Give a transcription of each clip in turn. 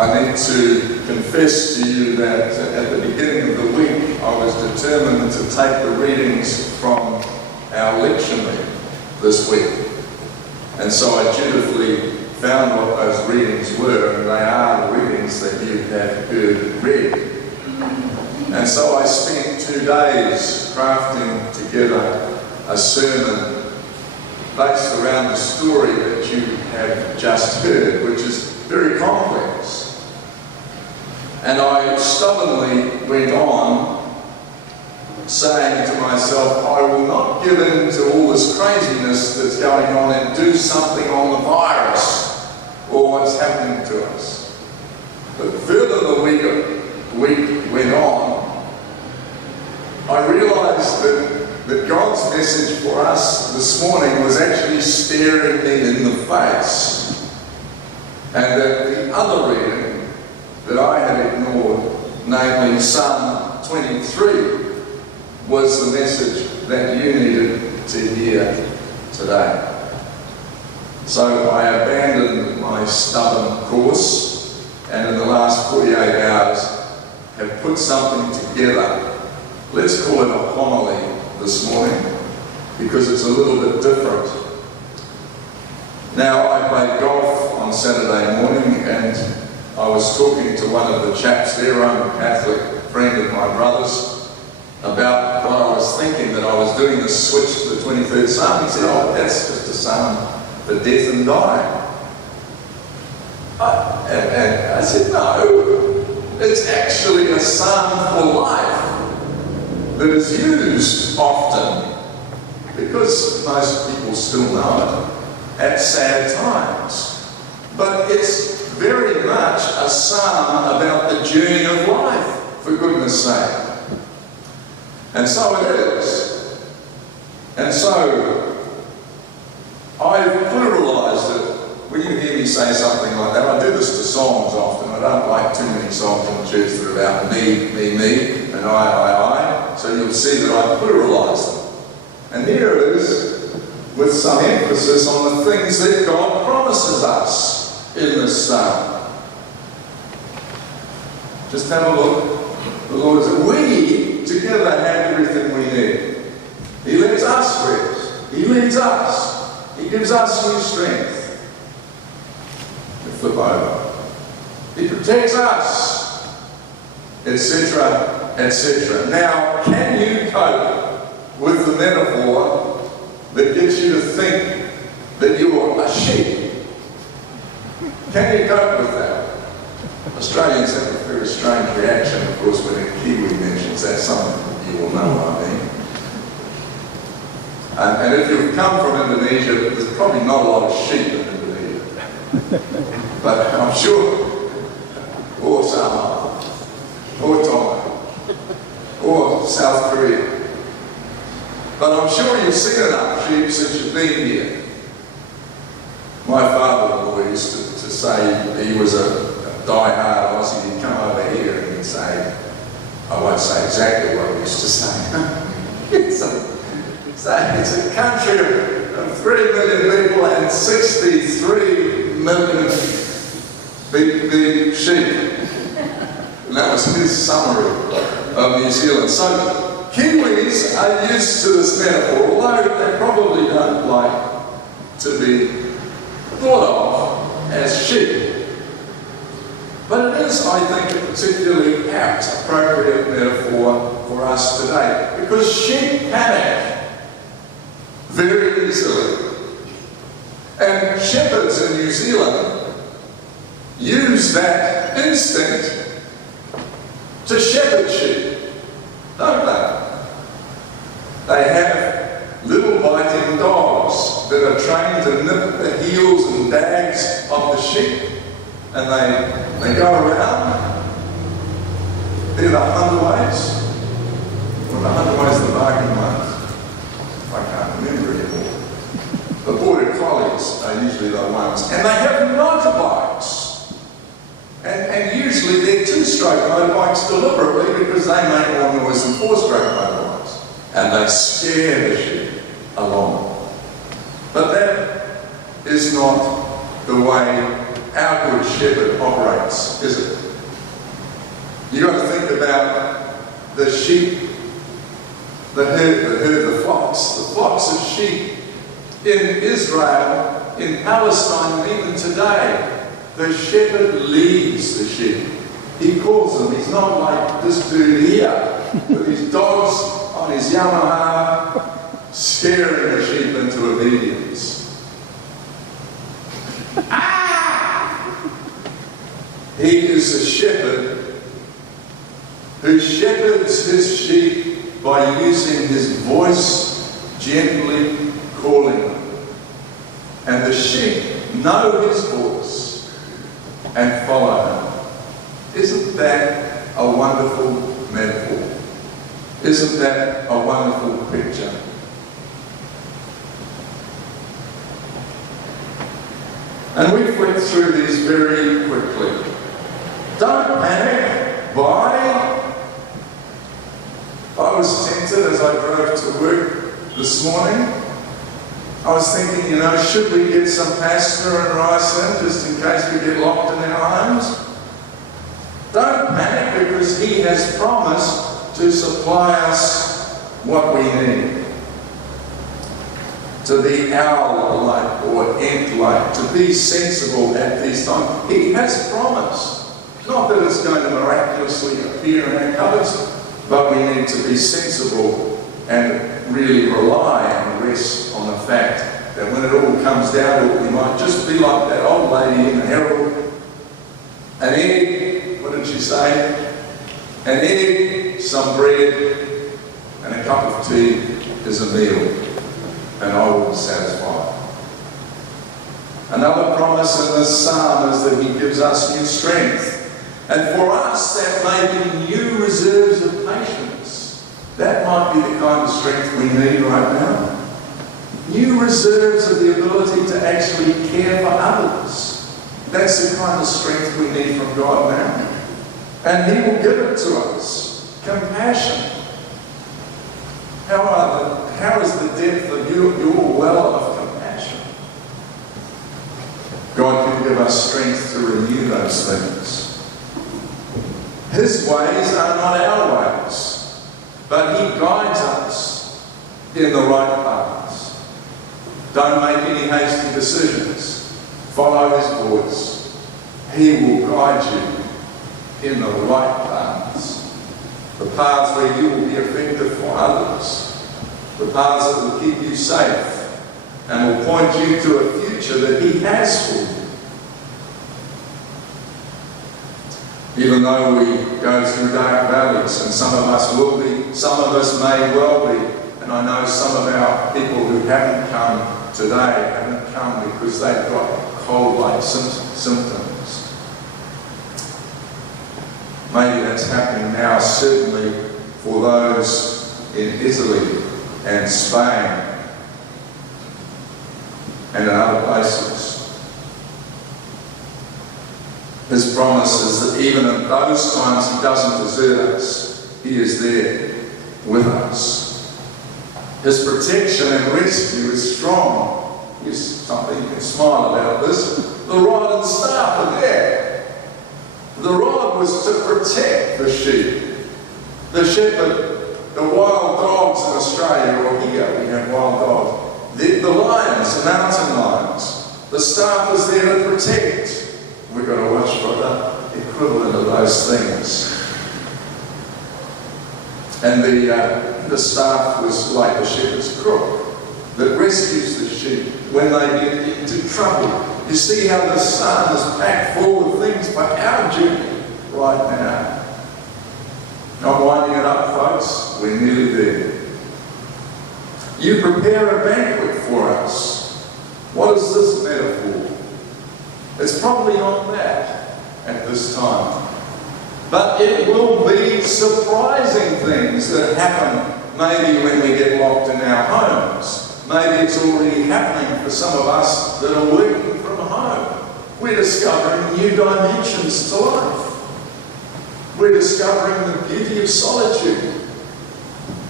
I need to confess to you that at the beginning of the week I was determined to take the readings from our lectionary this week. And so I dutifully found what those readings were, and they are the readings that you have heard read. And so I spent 2 days crafting together a sermon based around the story that you have just heard, which is very complex. And I stubbornly went on saying to myself, I will not give in to all this craziness that's going on and do something on the virus or what's happening to us. But further the week went on, I realised that God's message for us this morning was actually staring me in the face, and that the other reading that I had ignored, namely Psalm 23, was the message that you needed to hear today. So I abandoned my stubborn course, and in the last 48 hours have put something together. Let's call it a homily this morning, because it's a little bit different. Now, I played golf on Saturday morning, and I was talking to one of the chaps there, I'm a Catholic friend of my brother's, about what I was thinking, that I was doing the switch to the 23rd Psalm. He said, oh, that's just a psalm for death and dying. And I said, no, it's actually a psalm for life that is used often, because most people still know it, at sad times. But it's very much a psalm about the journey of life, for goodness sake. And so it is. And so I've pluralised it. When you hear me say something like that, I do this to songs often. I don't like too many songs in the church that are about me, and I. So you'll see that I pluralise them. And here it is, with some emphasis on the things that God promises us in this psalm. Just have a look. The Lord said, we together have everything we need. He lets us rest. He leads us. He gives us new strength. You flip over. He protects us, etc., etc. Now, can you cope with the metaphor that gets you to think that you're a sheep? Can you cope with that? Australians have a very strange reaction, of course, when a Kiwi mentions that. Something you will know what I mean. And if you've come from Indonesia, there's probably not a lot of sheep in Indonesia. But I'm sure, or Samoa, or Tonga, or South Korea. But I'm sure you've seen enough sheep since you've been here. My father-in-law used to say he was a die-hard Aussie. He'd come over here and he'd say, I won't say exactly what he used to say. It's a country of 3 million people and 63 million big sheep. And that was his summary of New Zealand. So Kiwis are used to this metaphor, although they probably don't like to be thought of as sheep. But it is, I think, a particularly apt, appropriate metaphor for us today, because sheep panic very easily. And shepherds in New Zealand use that instinct to shepherd sheep, don't they? They have little biting dogs that are trained to nip the heels and dags of the sheep, and they go around. They're the Hunterways. Well, the Hunterways are the barking ones. I can't remember anymore. The Border Collies are usually the ones. And they have motorbikes. And usually they're 2-stroke motorbikes deliberately, because they make more noise than 4-stroke motorbikes. And they scare the sheep along. But that is not the way our Good Shepherd operates, is it? You've got to think about the sheep, the herd, the flocks of sheep in Israel, in Palestine, and even today. The shepherd leads the sheep. He calls them. He's not like this dude here with his dogs on his Yamaha scaring the sheep into obedience. He is a shepherd who shepherds his sheep by using his voice, gently calling them. And the sheep know his voice and follow him. Isn't that a wonderful metaphor? Isn't that a wonderful picture? And we flick through these very quickly. Don't panic. Why? I was tempted as I drove to work this morning. I was thinking, should we get some pasta and rice in just in case we get locked in our homes? Don't panic, because he has promised to supply us what we need. To be owl-like or ant-like, to be sensible at these times. He has promised. Not that it's going to miraculously appear in our cupboards, but we need to be sensible and really rely and rest on the fact that when it all comes down to it, we might just be like that old lady in the Herald. An egg, what did she say? An egg, some bread, and a cup of tea is a meal, and I will be satisfied. Another promise in this psalm is that he gives us new strength. And for us, that may be new reserves of patience. That might be the kind of strength we need right now. New reserves of the ability to actually care for others. That's the kind of strength we need from God now. And he will give it to us. Compassion. How is the depth of your well of compassion? God can give us strength to renew those things. His ways are not our ways, but he guides us in the right paths. Don't make any hasty decisions. Follow his voice. He will guide you in the right paths. The paths where you will be effective for others. The paths that will keep you safe and will point you to a future that he has for you. Even though we go through dark valleys, and some of us will be, some of us may well be, and I know some of our people who haven't come today haven't come because they've got cold-like symptoms. Maybe that's happening now, certainly for those in Italy and Spain and in other places. His promise is that even in those times he doesn't desert us. He is there with us. His protection and rescue is strong. Here's something you can smile about this. The rod and staff are there. The rod was to protect the sheep. The shepherd, the wild dogs in Australia, or here we have wild dogs. The lions, the mountain lions. The staff was there to protect. We've got to watch for the equivalent of those things. And the staff was like the shepherd's crook that rescues the sheep when they get into trouble. You see how the psalm is packed full of things for our journey right now. Not winding it up, folks. We're nearly there. You prepare a banquet for us. What is this metaphor? It's probably not that at this time. But it will be surprising things that happen maybe when we get locked in our homes. Maybe it's already happening for some of us that are working from home. We're discovering new dimensions to life. We're discovering the beauty of solitude.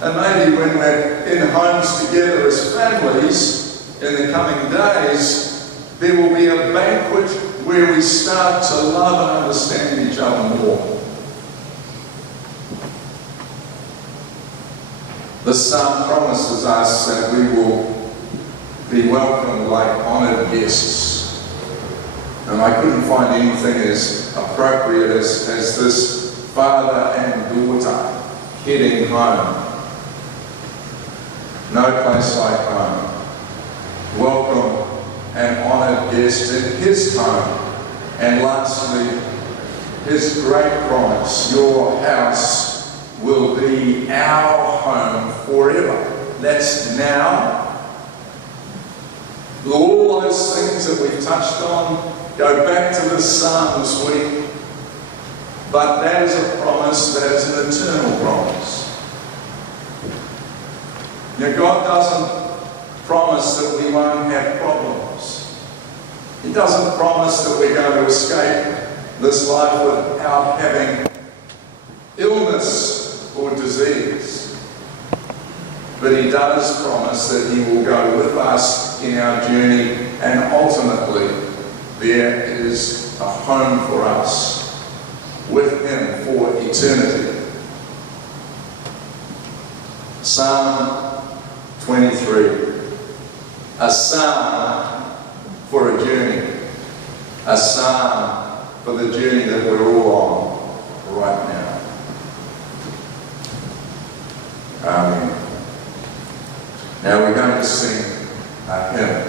And maybe when we're in homes together as families in the coming days, There will be a banquet where we start to love and understand each other more. The psalm promises us that we will be welcomed like honoured guests. And I couldn't find anything as appropriate as this father and daughter heading home. No place like home. Welcome an honoured guest in his home. And lastly, his great promise, your house will be our home forever. That's now. All those things that we've touched on go back to this psalm this week. But that is a promise, that is an eternal promise. Now, God doesn't promise that we won't have problems. He doesn't promise that we're going to escape this life without having illness or disease. But He does promise that He will go with us in our journey, and ultimately there is a home for us with Him for eternity. Psalm 23. A psalm for a journey. A psalm for the journey that we're all on right now. Amen. Now we're going to sing a hymn.